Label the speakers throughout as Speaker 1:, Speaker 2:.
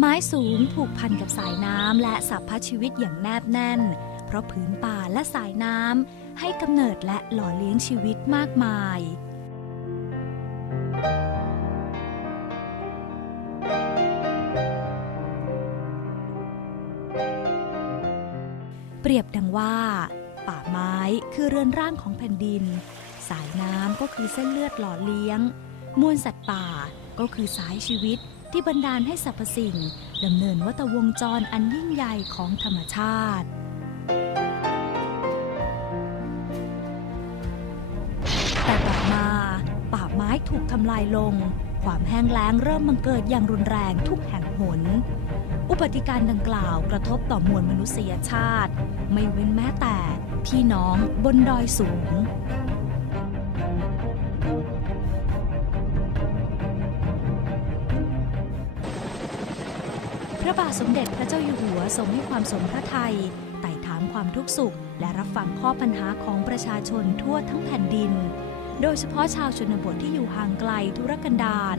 Speaker 1: ไม้สูงผูกพันกับสายน้ำและสัพพชีวิตอย่างแนบแน่น เพราะผืนป่าและสายน้ำให้กำเนิดและหล่อเลี้ยงชีวิตมากมาย เปรียบดังว่า ป่าไม้คือเรือนร่างของแผ่นดิน สายน้ำก็คือเส้นเลือดหล่อเลี้ยง มวลสัตว์ป่าก็คือสายชีวิต ที่บันดาลให้สรรพสิ่งดำเนินวัฏวงจรอันยิ่งใหญ่ของธรรมชาติ แต่ต่อมาป่าไม้ถูกทำลายลง ความแห้งแล้งเริ่มบังเกิดอย่างรุนแรงทุกแห่งหน อุบัติการดังกล่าวกระทบต่อมวลมนุษยชาติ ไม่เว้นแม้แต่ พี่น้องบนดอยสูง ระบาทสมเด็จพระเจ้าอยู่หัวทรงให้ความสมพระทัยไต่ถามความทุกข์สุข และรับฟังข้อปัญหาของประชาชนทั่วทั้งแผ่นดิน โดยเฉพาะชาวชนบทที่อยู่ห่างไกลธุรกันดาร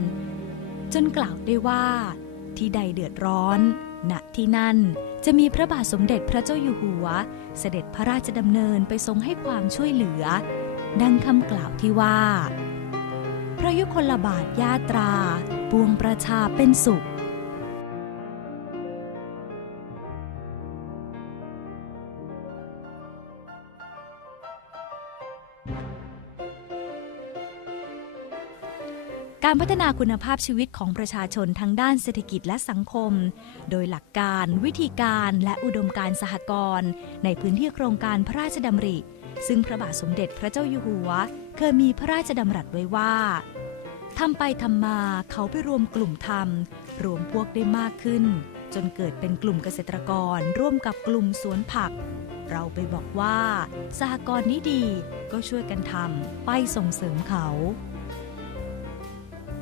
Speaker 1: จนกล่าวได้ว่า ที่ใดเดือดร้อน ณที่นั่นจะมีพระบาทสมเด็จพระเจ้าอยู่หัว เสด็จพระราชดำเนินไปทรงให้ความช่วยเหลือ ดังคำกล่าวที่ว่า พระยุคลบาทญาตรา ปวงประชาเป็นสุข การพัฒนาคุณภาพชีวิตของประชาชนทั้งด้านเศรษฐกิจและสังคม โดยหลักการ วิธีการและอุดมการสหกรณ์ในพื้นที่โครงการพระราชดำริ ซึ่งพระบาทสมเด็จพระเจ้าอยู่หัว เคยมีพระราชดำรัสไว้ว่าทำไปทำมาเขาไปรวมกลุ่มทำรวมพวกได้มากขึ้น จนเกิดเป็นกลุ่มเกษตรกร ร่วมกับกลุ่มสวนผัก เราไปบอกว่าสหกรณ์นี้ดีก็ช่วยกันทำไปส่งเสริมเขา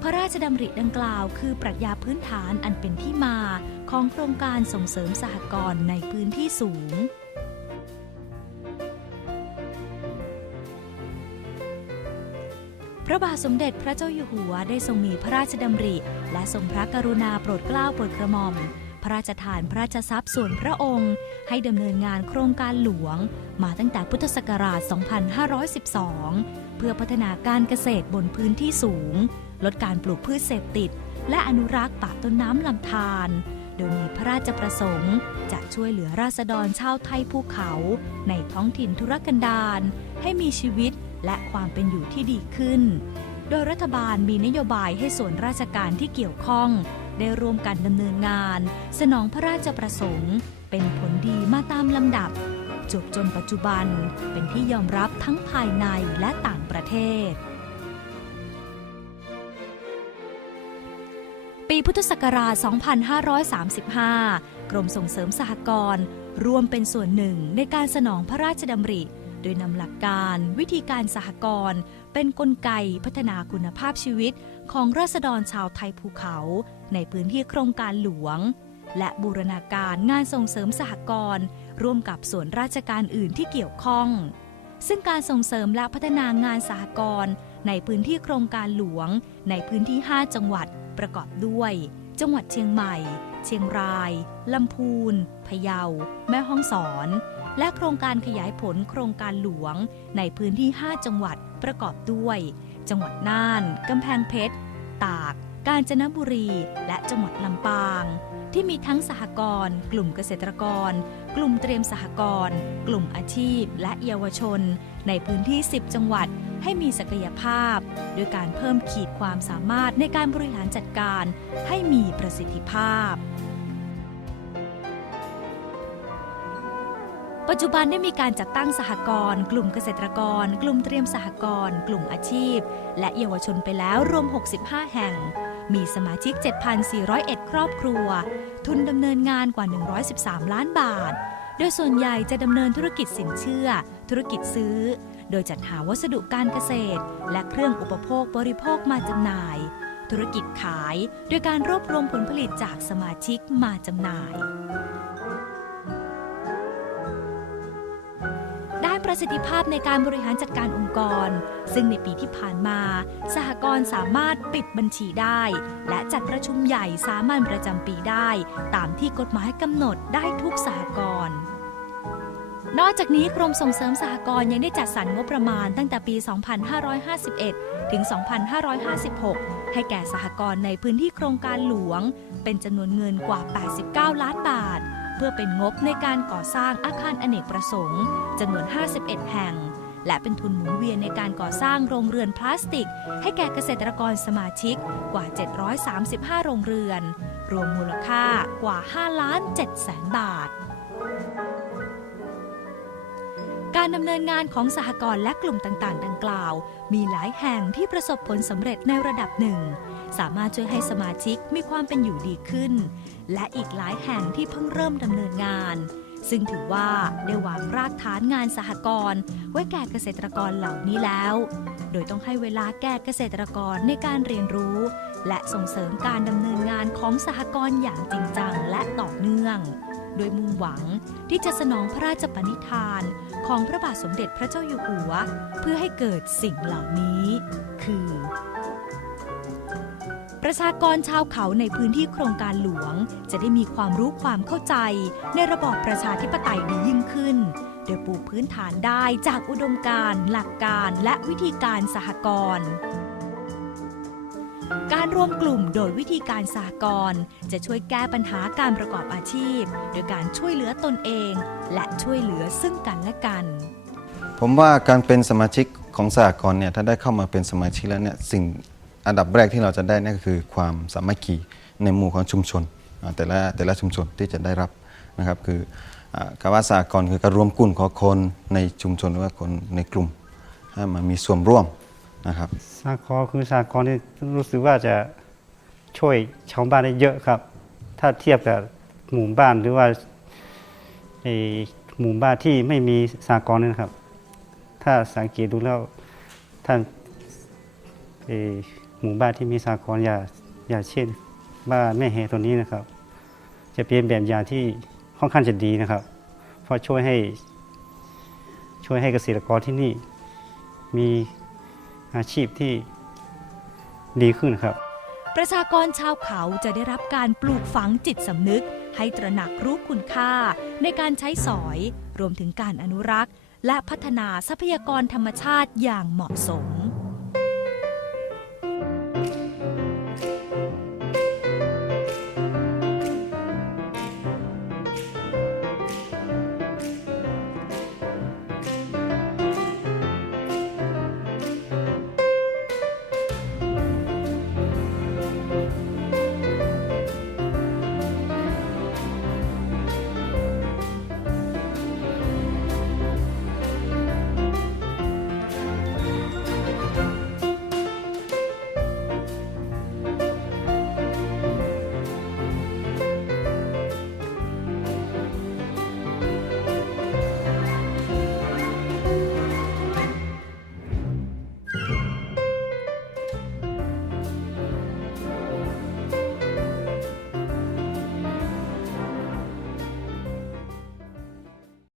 Speaker 1: พระราชดำริดังกล่าวคือปรัชญาพื้นฐานอันเป็นที่มาของโครงการส่งเสริมสหกรณ์ในพื้นที่สูง พระบาทสมเด็จพระเจ้าอยู่หัวได้ทรงมีพระราชดำริ และทรงพระกรุณาโปรดเกล้าโปรดกระหม่อม พระราชทานพระราชทรัพย์ส่วนพระองค์ ให้ดำเนินงานโครงการหลวง มาตั้งแต่พุทธศักราช 2512 เพื่อพัฒนาการเกษตรบนพื้นที่สูง ลดการปลูกพืชเสพติด และอนุรักษ์ป่าต้นน้ำลำธารโดยมีพระราชประสงค์ จะช่วยเหลือราษฎรชาวไทยภูเขา ในท้องถิ่นธุรกันดารให้มีชีวิตและความเป็นอยู่ที่ดีขึ้น โดยรัฐบาลมีนโยบายให้ส่วนราชการที่เกี่ยวข้อง ได้ร่วมกันดำเนินงาน สนองพระราชประสงค์ เป็นผลดีมาตามลำดับจบจนปัจจุบันเป็นที่ยอมรับทั้งภายในและต่างประเทศ ปีพุทธศักราช 2535 กรมส่งเสริมสหกรณ์ร่วมเป็นส่วนหนึ่งในการสนองพระราชดำริ โดยนำหลักการวิธีการสหกรณ์เป็นนกลไกพัฒนาคุณภาพชีวิตของราษฎรชาวไทยภูเขา ในพื้นที่โครงการหลวง และบูรณาการงานส่งเสริมสหกรณ์ร่วมกับส่วนราชการอื่นที่เกี่ยวข้อง ซึ่งการส่งเสริมและพัฒนางานสหกรณ์ ในพื้นที่โครงการหลวง ในพื้นที่ 5 จังหวัดประกอบด้วย จังหวัดเชียงใหม่ เชียงราย ลำพูน พะเยา แม่ฮ่องสอน และโครงการขยายผลโครงการหลวง ในพื้นที่ 5 จังหวัดประกอบด้วย จังหวัดน่าน กำแพงเพชร ตาก กาญจนบุรี และจังหวัดลำปางที่มีทั้งสหกรณ์กลุ่มเกษตรกร กลุ่มเตรียมสหกรณ์กลุ่มอาชีพ และเยาวชน ในพื้นที่ 10 จังหวัด ให้มีศักยภาพ โดยการเพิ่มขีดความสามารถในการบริหารจัดการให้มีประสิทธิภาพ ปัจจุบันได้มีการจัดตั้งสหกรณ์กลุ่มเกษตรกร กลุ่มเตรียมสหกรณ์กลุ่มอาชีพ และเยาวชนไปแล้วรวม 65 แห่งมีสมาชิก 7,401 ครอบครัว ทุนดำเนินงานกว่า 113 ล้านบาท โดยส่วนใหญ่จะดำเนินธุรกิจสินเชื่อ ธุรกิจซื้อ โดยจัดหาวัสดุการเกษตร และเครื่องอุปโภคบริโภคมาจำหน่าย ธุรกิจขายโดยการรวบรวมผลผลิตจากสมาชิกมาจำหน่าย ด้านประสิทธิภาพในการบริหารจัดการองค์กร ซึ่งในปีที่ผ่านมา สหกรณ์สามารถปิดบัญชีได้ และจัดประชุมใหญ่สามัญประจำปีได้ ตามที่กฎหมายกำหนดได้ทุกสหกรณ์ นอกจากนี้กรมส่งเสริมสหกรณ์ยังได้จัดสรรงบประมาณตั้งแต่ปี 2551 ถึง 2556 ให้แก่สหกรณ์ในพื้นที่โครงการหลวง เป็นจำนวนเงินกว่า 89 ล้านบาท เพื่อเป็นงบในการก่อสร้างอาคารอเนกประสงค์จำนวน 51 แห่ง และเป็นทุนหมุนเวียนในการก่อสร้างโรงเรือนพลาสติก ให้แก่เกษตรกรสมาชิกกว่า 735 โรงเรือน รวมมูลค่ากว่า 5 ล้าน7แสนบาท การดำเนินงานของสหกรณ์และกลุ่มต่างๆ ดังกล่าว มีหลายแห่งที่ประสบผลสำเร็จในระดับหนึ่ง สามารถช่วยให้สมาชิกมีความเป็นอยู่ดีขึ้น และอีกหลายแห่งที่เพิ่งเริ่มดำเนินงาน ซึ่งถือว่าได้วางรากฐานงานสหกรณ์ไว้แก่เกษตรกรเหล่านี้แล้ว โดยต้องให้เวลาแก่เกษตรกรในการเรียนรู้ และส่งเสริมการดำเนินงานของสหกรณ์อย่างจริงจังและต่อเนื่อง โดยมุ่งหวังที่จะสนองพระราชปณิธานของพระบาทสมเด็จพระเจ้าอยู่หัว เพื่อให้เกิดสิ่งเหล่านี้ คือ ประชากรชาวเขาในพื้นที่โครงการหลวง จะได้มีความรู้ความเข้าใจในระบอบประชาธิปไตยดียิ่งขึ้นโดยปูพื้นฐานได้จากอุดมการณ์ หลักการ และวิธีการสหกรณ์ รรวมกลุ่มโดยวิธีการสหกรณ์จะช่วยแก้ปัญหาการประกอบอาชีพ โดยการช่วยเหลือตนเอง และช่วยเหลือซึ่งกันและกัน
Speaker 2: ผมว่าการเป็นสมาชิกของสหกรณ์เนี่ยถ้าได้เข้ามาเป็นสมาชิกแล้วเนี่ยสิ่งอันดับแรกที่เราจะได้นั่นก็คือความสามัคคีในหมู่ของชุมชนแต่ละแต่ละชุมชนที่จะได้รับนะครับคือคำว่าสหกรณ์คือการรวมกลุ่มของคนในชุมชนหรือว่าคนในกลุ่มให้มามีส่วนร่วม นะครับ
Speaker 3: สากลคือสากลนี่รู้สึกว่าจะช่วยชาวบ้านได้เยอะครับ ถ้าเทียบกับหมู่บ้านหรือว่าไอ้หมู่บ้านที่ไม่มีสากลนี่นะครับ ถ้าสังเกตดูแล้วท่านหมู่บ้านที่มีสากลอย่าอย่าเช่นบ้านแม่เฮตัวนี้นะครับ จะเป็นแบบอย่างที่ค่อนข้างจะดีนะครับ เพราะช่วยให้ช่วยให้เกษตรกรที่นี่มี อาชีพที่ดีขึ้นครับ
Speaker 1: ประชากรชาวเขาจะได้รับการปลูกฝังจิตสำนึก ให้ตระหนักรู้คุณค่า ในการใช้สอย รวมถึงการอนุรักษ์ และพัฒนาทรัพยากรธรรมชาติอย่างเหมาะสม